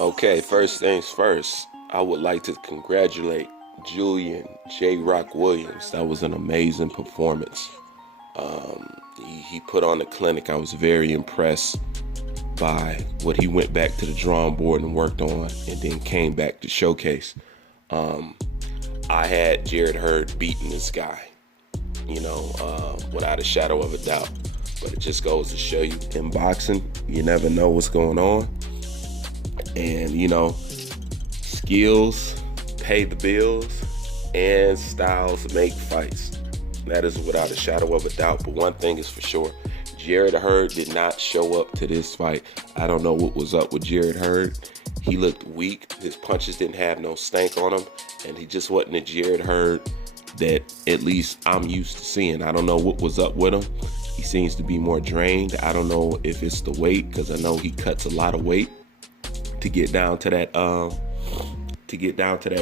Okay, first things first, I would like to congratulate Julian J. Rock Williams. That was an amazing performance. He put on a clinic. I was very impressed by what he went back to the drawing board and worked on, and then came back to showcase. I had Jarrett Hurd beating this guy, without a shadow of a doubt. But it just goes to show you, in boxing, you never know what's going on. And, skills pay the bills and styles make fights. That is without a shadow of a doubt. But one thing is for sure, Jarrett Hurd did not show up to this fight. I don't know what was up with Jarrett Hurd. He looked weak. His punches didn't have no stank on him. And he just wasn't a Jarrett Hurd that at least I'm used to seeing. I don't know what was up with him. He seems to be more drained. I don't know if it's the weight, because I know he cuts a lot of weight to get down to that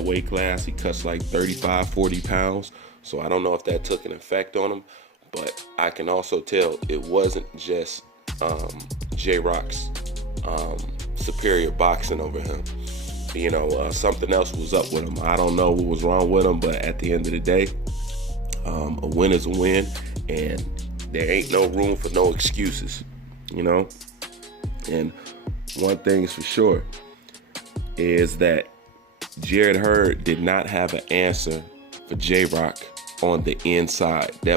weight class. He cuts like 35, 40 pounds. So I don't know if that took an effect on him. But I can also tell it wasn't just J-Rock's superior boxing over him. Something else was up with him. I don't know what was wrong with him, but at the end of the day, a win is a win, and there ain't no room for no excuses, And one thing is for sure is that Jarrett Hurd did not have an answer for J-Rock on the inside.